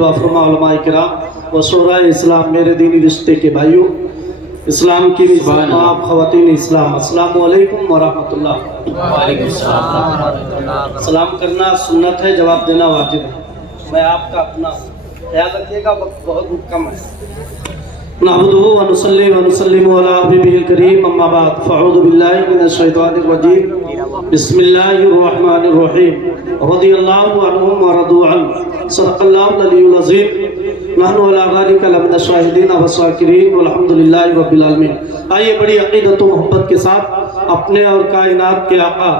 जलवा फरमा उलमाए किराम व शोराए इस्लाम, मेरे दीनी रिश्ते के भाइयों, इस्लाम की आप ख़वातीन इस्लाम, अस्सलामु अलैकुम व रहमतुल्लाह। सलाम करना सुन्नत है, जवाब देना वाजिब है। मैं आपका अपना ख्याल रखिएगा, वक्त बहुत कम है। नहमदुहु व नुसल्ली व नुसल्लिमु अला हबीबिल करीम, अम्मा बाद, फ़अऊज़ु बिल्लाहि मिनश शैतानिर रजीम, बिस्मिल्लाहिर रहमानिर रहीम, रज़ियल्लाहु अन्हुम व रदू अन्हु, सदक़ल्लाहुल अलीयुल अज़ीम, नहनु अला ज़ालिका लमिनश शाहिदीन व शाकिरीन वल्हम्दुलिल्लाहि रब्बिल आलमीन। आइए बड़ी अक़ीदत व मोहब्बत के साथ अपने और कायनात के आका,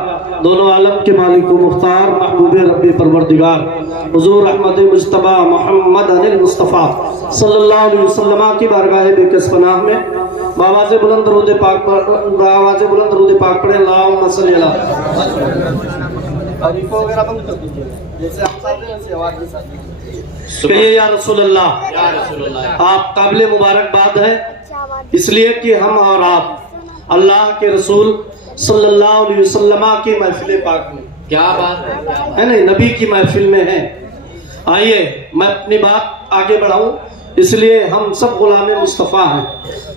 दोनों आलम के मालिक व मुख्तार, महबूब रब्बी परवरदिगार, हुज़ूर अहमद मुज्तबा मोहम्मद अनिल मुस्तफ़ा सल्लल्लाहु अलैहि वसल्लम की बारगाह बेकस पनाह में बावाज़े बुलंद दरूद पाक पढ़े। अल्लाहुम्मा सल्ली अला। तारीफ़ वगैरह बंद कर दीजिए, जैसे हम साथ हैं वैसे आवाज़ के साथ कहिए या रसूल अल्लाह। आप काबिल मुबारकबाद है, इसलिए कि हम और आप अल्लाह के रसूल सल्लल्लाहु अलैहि वसल्लम की महफिल पाक में, क्या बात है नहीं, नबी की महफिल में है। आइए मैं अपनी बात आगे बढ़ाऊं, इसलिए हम सब गुलाम मुस्तफ़ा हैं,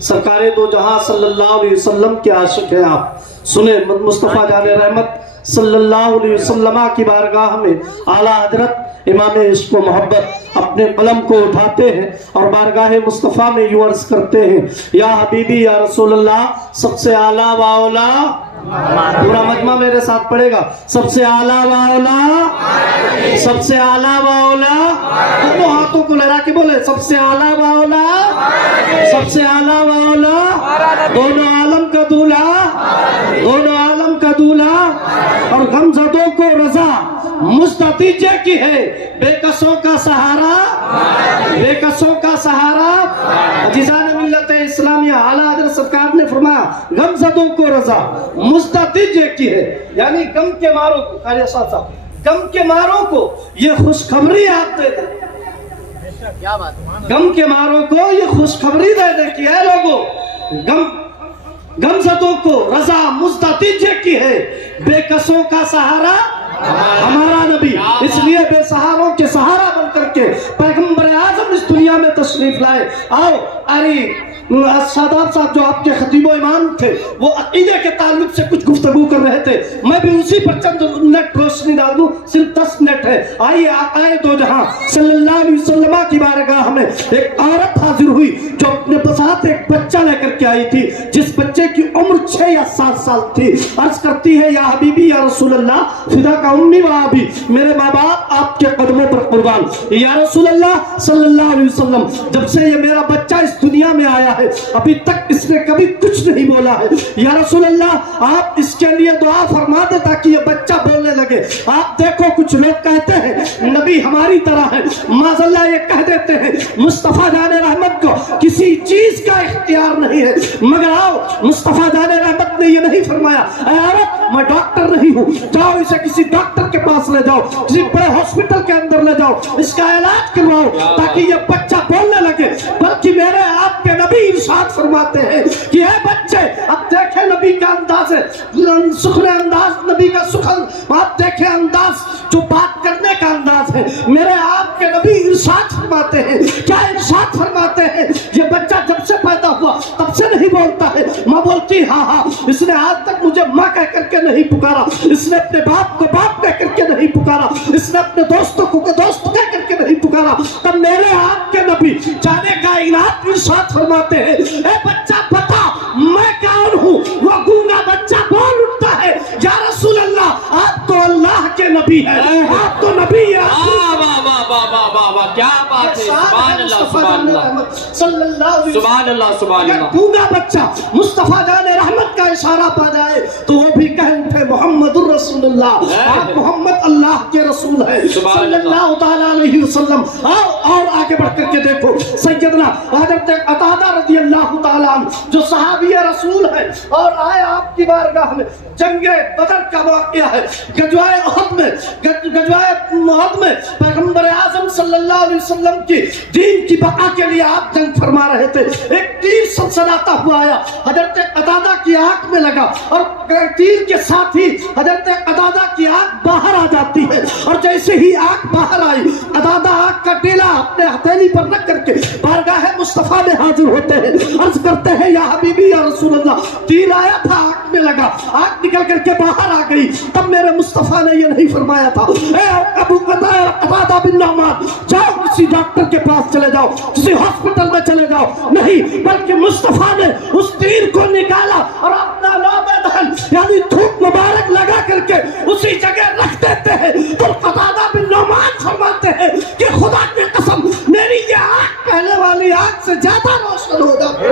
सरकारे दो जहां सल्लल्लाहु अलैहि वसल्लम के आशिक हैं। आप सुने, मुस्तफ़ा जाने रहमत सल्लल्लाहु अलैहि वसल्लम की बारगाह में आला हजरत इमाम इश्क़ व मोहब्बत अपने कलम को उठाते हैं और बारगाह मुस्तफ़ा में यूं अर्ज़ करते हैं, या हबीबी या रसूल अल्लाह, सबसे आला व औला, पूरा मजमा मेरे साथ पढ़ेगा, सबसे आला व औला, सबसे आला व औला, दोनों हाथों को लहरा के बोले, सबसे आला व औला, सबसे आला व औला, दोनों आलम का दूल्हा, दोनों आलम का दूल्हा, और गमज़दों को रज़ा मुस्ततीजे की है, बेकसों का सहारा, बेकसों का सहारा। अजीज़ान मिल्लत इस्लामिया, आला हज़रत सरकार ने फरमाया, गमज़दों को रज़ा मुस्ततीजे की है, यानी गम के मारों को, कार्य साहब, गम के मारों को ये खुशखबरी आप दे दे, क्या बात, गम के मारों को ये खुशखबरी दे दे कि ऐ लोगों, गमज़दों को रज़ा मुस्ततीजे की है, बेकसों का सहारा हमारा नबी, इसलिए बेसहारों के सहारा बन करके पैगंबर आज़म इस दुनिया में तशरीफ लाए। आओ, अरे सादात साहब जो आपके खतीबो इमाम थे, वो अकीदे के ताल्लुक से कुछ गुफ्तगू कर रहे थे, मैं भी उसी पर चंद मिनट रोशनी डाल दूं, सिर्फ 10 मिनट है। आइए आए दो जहां सल्लल्लाहु अलैहि वसल्लम की बारगाह में एक औरत हाजिर हुई जो अपने साथ एक बच्चा लेकर के आई थी, जिस बच्चे की उम्र 6 या 7 साल थी। अर्ज करती है, या हबीबी या रसूल अल्लाह, फिदा का उम्मी व अबी, मेरे माँ बाप आपके कदमों पर कुर्बान, या रसूल अल्लाह सल्लल्लाहु अलैहि वसल्लम, जब से ये मेरा बच्चा इस दुनिया में आया है अभी तक इसने कभी कुछ नहीं बोला है, या रसूल अल्लाह आप इसके लिए दुआ फरमा दे ताकि ये बच्चा बोलने लगे। आप देखो, कुछ लोग कहते हैं नबी हमारी तरह है, माज़अल्लाह ये कह देते हैं मुस्तफ़ा जाने रहमत को किसी चीज का इख्तियार नहीं है, मगर आओ, मुस्तफ़ा जाने रहमत ने ये नहीं फरमाया, औरत मैं डॉक्टर नहीं हूँ, जाओ इसे किसी डॉक्टर के पास ले जाओ, किसी बड़े हॉस्पिटल के अंदर ले जाओ, इसका इलाज करवाओ ताकि ये बच्चा बोलने लगे। बल्कि मेरे आपके नबी इरशाद फरमाते हैं कि ये बच्चे, अब देखें नबी का अंदाज है, सुखने अंदाज नबी का सुखन, आप देखें अंदाज जो बात करने का अंदाज है, मेरे आपके नबी इरशाद फरमाते हैं, क्या इरशाद फरमाते हैं, ये बच्चा जब से पैदा हुआ तब से नहीं बोलता है। माँ बोलती हाँ हाँ, इसने आज तक मुझे माँ कह करके नहीं पुकारा, इसने अपने बाप को बाप कह करके नहीं पुकारा, इसने अपने दोस्तों को दोस्त कह करके नहीं पुकारा। तब मेरे आपके नबी जाने का इलाज इरशाद फरमाते हैं, ए बच्चा बता मैं कौन हूँ। वो गूंगा बच्चा बोल उठता है, या रसूल अल्लाह आप तो अल्लाह के नबी है, आप तो नबी है। क्या बात है, सुभान अल्लाह, सुभान अल्लाह, सुभान अल्लाह, सुभान अल्लाह। गूंगा बच्चा मुस्तफ़ा जाने रहमत का इशारा पा जाए तो वो भी कह उठे मोहम्मदुर रसूलुल्लाह, आप मोहम्मद अल्लाह के रसूल है सल्लल्लाहु तआला अलैहि वसल्लम। आओ और आगे बढ़ करके देखो, सैयदना हज़रत अतादा रज़ियल्लाहु तआला अन्हु जो सहाबी रसूल है और आए आपकी बारगाह में, जंगे बदर का वाक़या है, गज़वाए उहद में पैगंबर आज़म सल्लल्लाहु अलैहि वसल्लम की दीन की बका के लिए आप जंग फरमा रहे थे। एक तीर सनसनाता हुआ आया, हज़रत अतादा की आंख में लगा और तीर के साथ ही हजरत कतादा की आंख बाहर आ जाती है। और जैसे ही आंख बाहर आई, कतादा आंख का टेला अपने हथेली पर रख करके बारगाह मुस्तफा में हाजिर होते हैं, अर्ज करते हैं या हबीबी या रसूल अल्लाह, तीर आया था, आंख में लगा, आंख निकल करके बाहर आ गई। तब मेरे मुस्तफा ने ये नहीं फरमाया था ए अबू कतादा बिन नुमान, जाओ किसी डॉक्टर के पास चले जाओ, किसी हॉस्पिटल में चले जाओ, नहीं, बल्कि मुस्तफा ने उस तीर को निकाला और अपना लौबेदहन यानी थूक मुबारक लगा करके उसी जगह रख देते हैं। तो कतादा बिन नुमान फरमाते हैं कि खुदा की कसम मेरी ये आंख पहले वाली आंख से ज्यादा रोशन हो जाती है।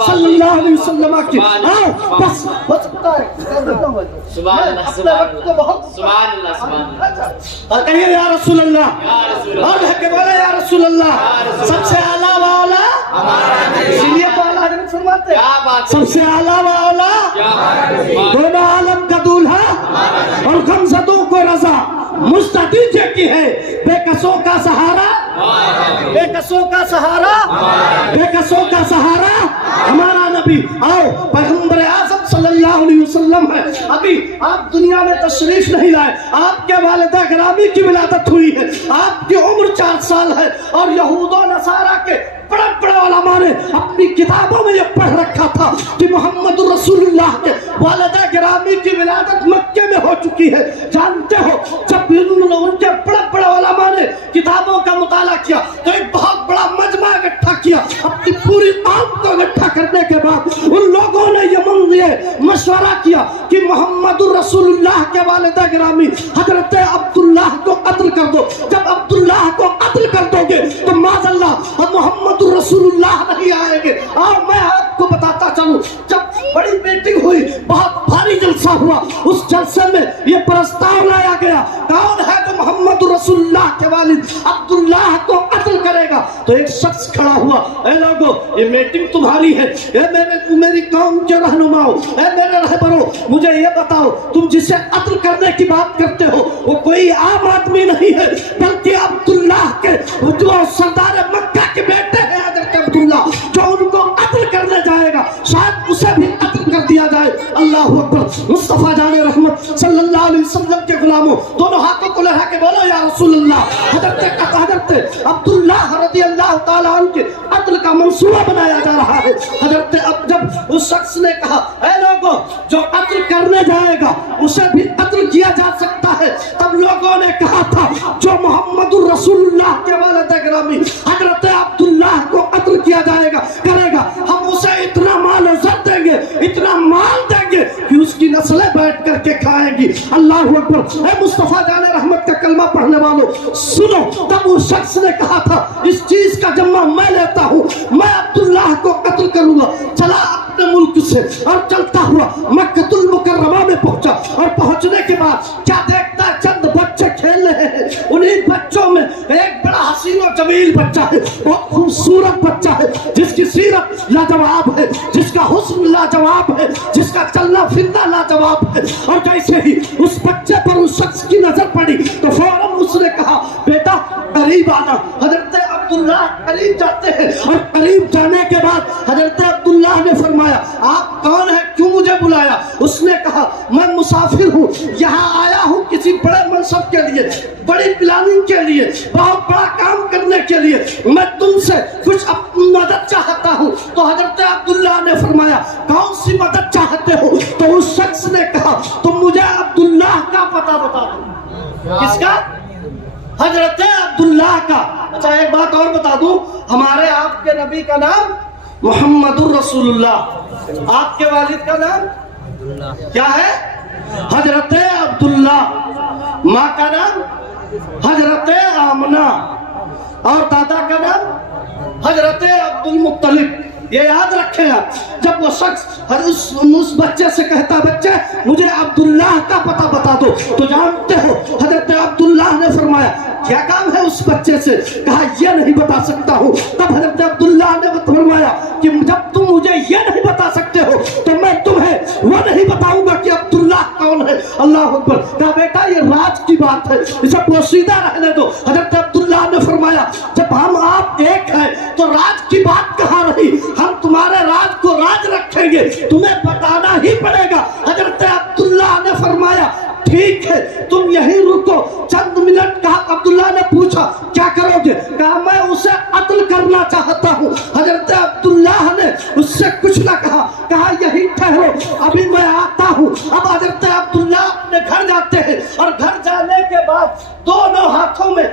सल्लल्लाहु अलैहि वसल्लम की बस सुभान अल्लाह, सुभान अल्लाह। और कहिए या रसूल अल्लाह, और है कि बोले या रसूल अल्लाह, सबसे आला वाला इसलिए तो आला हजरत फरमाते हैं सबसे आला वाला दोनों आलम का दूल्हा और गमज़दों को रजा मुस्तदीजे की है, बेकसों का सहारा, बेकसों का सहारा, बेकसों का सहारा हमारा नबी। आओ पैगंबर आज़म सल्लल्लाहु अलैहि वसल्लम है, अभी आप दुनिया में तशरीफ नहीं लाए, आपके वालिदा गिरामी की विलादत हुई है, आपकी उम्र 4 साल है और यहूद और नसारा के बड़े बड़े उलमा ने अपनी किताबों में ये पढ़ रखा था कि मोहम्मद रसूलुल्लाह के वालिदा गिरामी की विलादत मक्के में हो चुकी है। जानते हो जब उनके बड़े बड़े उलमा ने किताबों का मुताला किया तो एक बहुत बड़ा मजमा इकट्ठा किया, अपनी पूरी कौम को इकट्ठा करने के बाद उन लोगों ने ये मशवरा किया कि मोहम्मद रसूलुल्लाह के वालिदा गिरामी हजरत अब्दुल्लाह को कत्ल कर दो। जब अब्दुल्लाह को कत्ल कर दोगे तो माज़अल्लाह मोहम्मद रसूलुल्लाह नहीं आएंगे। और मैं आपको बताता चलूं, जब बड़ी मीटिंग हुई, बहुत भारी जलसा हुआ, उस जलसे में ये प्रस्ताव लाया गया कौन है जो मोहम्मद रसूलुल्लाह के वालिद अब्दुल्लाह को कत्ल करेगा। तो एक शख्स खड़ा हुआ, ए लोगो ये मीटिंग तुम्हारी है, ये मेरी कौम के रहनुमाओ, ए मेरे रहबरों, मुझे ये बताओ तुम जिसे कत्ल करने की बात करते हो वो कोई आम आदमी नहीं है, बल्कि अब्दुल्लाह के जो सरदार मक्का के बेटे हैं हजरत अब्दुल्लाह, जो उनको कत्ल करने जाएगा शायद उसे भी कत्ल कर दिया जाए। अल्लाह अकबर। मुस्तफा जाने रहमत सल्लल्लाहु अलैहि वसल्लम के गुलामों, दोनों हाथों को लगा के बोलो या रसूल अल्लाह। हजरत अब्दुल्लाह रज़ियल्लाहु ताला अन्हु के कत्ल का मंसूबा बनाया जा रहा है। हजरत अब जब उस शख्स ने कहा ऐ लोगों जो कत्ल करने जाएगा उसे भी कत्ल किया जा सकता है, तब लोगों ने कहा था जो मोहम्मद रसूलुल्लाह के वालिद गिरामी हजरत अब्दुल्लाह को कत्ल किया जाएगा करेगा, हम उसे इतना माल इज़्ज़त देंगे, इतना माल देंगे कि उसकी नस्लें बैठ करके खाएंगी। अल्लाह अकबर। ऐ मुस्तफा जाने रहमत का कलमा पढ़ने वालों सुनो, तब उस शख्स ने कहा था इस चीज का जिम्मा मैं लेता हूँ, मैं अब्दुल्लाह को कत्ल करूंगा। चला अपने मुल्क से और चलता हुआ मक्कतुल मुकर्रमा में पहुंचा और पहुंचने के बाद क्या देखता है चंद बच्चे खेल रहे हैं, उन्हीं बच्चों में एक बड़ा हसीन और जमील बच्चा है, बहुत खूबसूरत बच्चा है, जिसकी सीरत लाजवाब है, जिसका हुस्न लाजवाब है, जिसका चलना फिरना लाजवाब है। और जैसे ही उस बच्चे पर उस शख्स की नजर पड़ी तो फौरन उसने कहा बेटा करीब आना। हजरत अब्दुल्लाह करीब जाते हैं और करीब जाने के बाद हजरत अब्दुल्लाह ने फरमाया आप कौन है, क्यों मुझे बुलाया। उसने कहा मैं मुसाफिर हूँ, यहाँ आया हूँ किसी बड़े मनसब के लिए, बड़ी प्लानिंग के लिए, बहुत बड़ा काम करने के लिए, मैं तुमसे कुछ मदद चाहता हूँ। तो हजरत अब्दुल्लाह ने फरमाया कौन सी मदद चाहते हो। तो उस शख्स ने कहा तुम मुझे अब्दुल्लाह का पता बता दो। किसका? हजरत अब्दुल्लाह का। अच्छा एक बात और बता दूं, हमारे आपके नबी का नाम मोहम्मदुर रसूलुल्लाह, आपके वालिद का नाम क्या है? हजरत अब्दुल्लाह। माँ का नाम हजरत आमना और दादा का नाम हजरत अब्दुल मुत्तलिब। ये याद रखें आप। जब वो शख्स उस बच्चे से कहता बच्चे मुझे अब्दुल्लाह का पता बता दो, तो जानते हो हजरत अब्दुल्लाह ने फरमाया क्या काम है उस बच्चे से। कहा ये नहीं बता सकता हूँ। तब हजरत अब्दुल्लाह ने फरमाया कि जब तुम मुझे ये नहीं बता सकते हो तो मैं तुम्हें वो नहीं बताऊंगा कि अब्दुल्लाह कौन है। अल्लाह अकबर। कहा बेटा ये राज की बात है, इसे पोशीदा रहने दो। हजरत अब्दुल्लाह ने फरमाया जब جب ہم آپ ایک ہیں تو راج کی بات کہاں رہی؟ ہم تمہارے راج کو راج رکھیں گے، تمہیں بتانا ہی پڑے گا۔ حضرت عبداللہ نے فرمایا ٹھیک ہے تم یہیں رکو چند منٹ۔ کہا عبداللہ نے پوچھا کیا کرو گے؟ کہا میں اسے قتل کرنا چاہتا ہوں۔ حضرت عبداللہ نے اس سے کچھ نہ کہا، کہا یہیں ٹھہرو ابھی میں آتا ہوں۔ اب حضرت عبداللہ اپنے گھر جاتے ہیں اور گھر جانے کے بعد دونوں ہاتھوں میں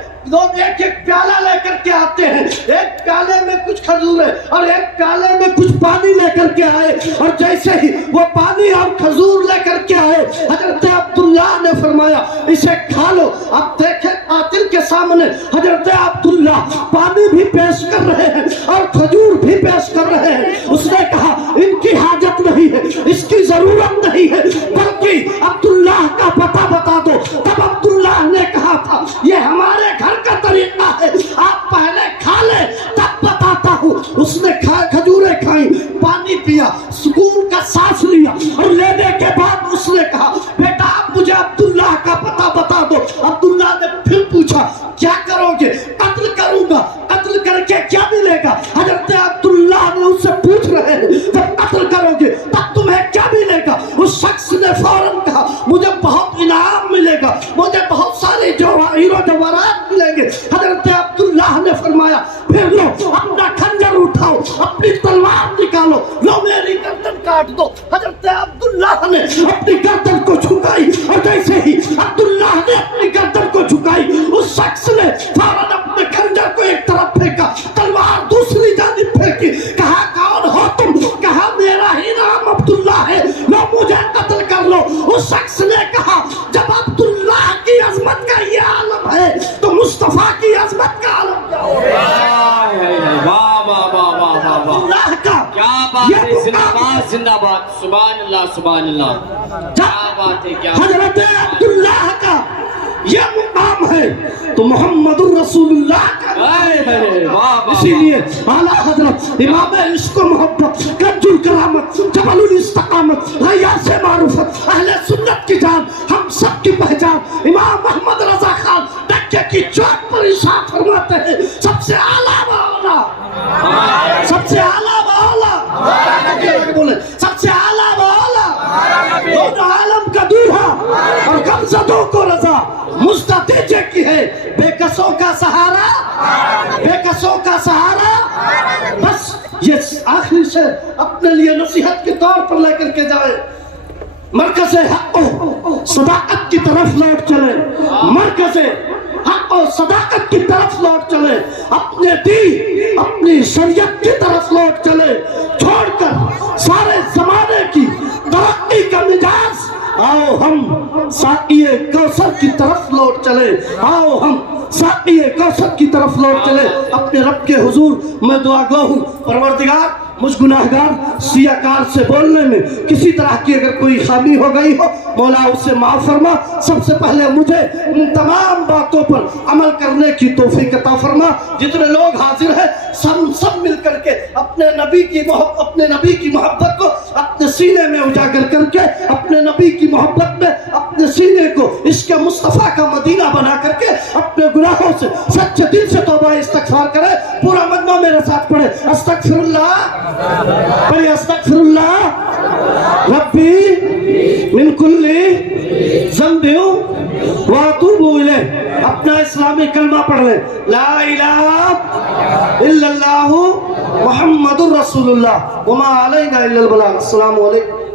ایک ایک پیالہ لے کر کے آتے ہیں۔ ایک پیالے میں کچھ کھجور ہے اور ایک پیالے میں کچھ پانی لے کر کے آئے، اور جیسے ہی وہ پانی اور کھجور لے کر کے آئے حضرت عبداللہ نے فرمایا اسے کھا لو۔ اب دیکھیں قاتل کے سامنے حضرت عبداللہ پانی بھی پیش کر رہے ہیں اور کھجور بھی پیش کر رہے ہیں۔ اس نے کہا ان کی حاجت نہیں ہے، اس کی ضرورت نہیں ہے، بلکہ عبداللہ کا پتہ بتا دو۔ تب عبداللہ نے کہا تھا یہ ہمارے گھر کا طریقہ ہے، آپ پہلے کھا لیں تب بتاتا ہوں۔ اس نے کھجوریں کھائیں، پانی پیا، سکون کا سانس لیا، اور لینے کے بعد اس نے کہا بیٹا آپ مجھے عبداللہ کا پتہ بتا دو۔ عبداللہ نے پھر پوچھا کیا کرو گے؟ قتل کروں گا۔ قتل کر کے کیا ملے گا؟ حضرت عبداللہ نے اس سے پوچھ رہے ہیں جب قتل کرو گے تب تمہیں کیا ملے گا؟ اس شخص نے فوراً کہا مجھے بہت انعام ملے گا، مجھے بہت سارے جواہرات ملیں گے۔ حضرت عبداللہ نے فرمایا پھر لو اپنا خنجر اٹھاؤ، اپنی تلوار نکالو، لو میری گردن کاٹ دو۔ حضرت عبداللہ نے اپنی گردن کو جھکائی، اور جیسے ہی عبداللہ نے اپنی گردن کو جھکائی اس شخص نے فوراً اپنے خنجر کو ایک طرف پھینکا، تلوار دوسری جانب پھینکی۔ کہا کون ہو تم؟ کہا میرا ہی نام عبداللہ ہے، لو مجھے قتل کر لو۔ اس شخص نے کہا جب عبداللہ کی عظمت کا یہ عالم ہے تو مصطفیٰ کی عظمت کا عالم کیا ہوگا؟ اللہ کا کیا بات ہے، زندہ باد زندہ باد، سبحان اللہ سبحان اللہ، کیا بات ہے، کیا حضرت عبداللہ کا یہ مقام ہے تو محمد الرسول اللہ کا۔ اسی لیے اعلیٰ حضرت امام عشق و محبت، کنج الکرامت، جبل الاستقامت، ریاض معروفت، اہل سنت کی جان، ہم سب کی پہچان، امام محمد رضا خان ڈکے کی چوک پر ارشاد فرماتے ہیں سب سے اعلیٰ و اعلیٰ، سب سے اعلیٰ و اعلیٰ، بولے سب سے اعلیٰ و اعلیٰ، دونوں عالم کا دولہا اور غمزدوں کو رضا، مستطیجے کی ہے بے کسوں کا سہارا، بے کسوں کا سہارا۔ بس یہ آخری سے اپنے لیے نصیحت کے طور پر لے کر کے جائے، مرکز حق و صداقت کی طرف لوٹ چلے، مرکز حق و صداقت کی طرف لوٹ چلے، اپنے دین اپنی شریعت کی طرف لوٹ چلے، چھوڑ کر سارے زمانے کی ترقی کا مزاج۔ آؤ ہم ساقی کوثر کی طرف لوٹ چلے، آؤ ہم ساقی کوثر کی طرف لوٹ چلے۔ اپنے رب کے حضور میں دعا گو ہوں پروردگار مجھ گناہگار سیاکار سے بولنے میں کسی طرح کی اگر کوئی خامی ہو گئی ہو مولا اسے معاف فرما۔ سب سے پہلے مجھے ان تمام باتوں پر عمل کرنے کی توفیق عطا فرما۔ جتنے لوگ حاضر ہیں سب مل کر کے اپنے نبی کی محبت کو اپنے سینے میں اجاگر کر کے، اپنے نبی کی محبت میں اپنے سینے کو عشق مصطفیٰ کا مدینہ بنا کر کے اپنے گناہوں سے سچے دل سے توبہ استغفار کرے۔ پورا مجمع میرے ساتھ پڑھے استغفر اللہ، پڑھے استغفر اللہ ربی من کل ذنب واتوب الیہ۔ اپنا اسلامی کلمہ پڑھ لیں، لا الہ الا اللہ محمد الرسول اللہ وما علینا الا البلاغ۔ السلام علیکم۔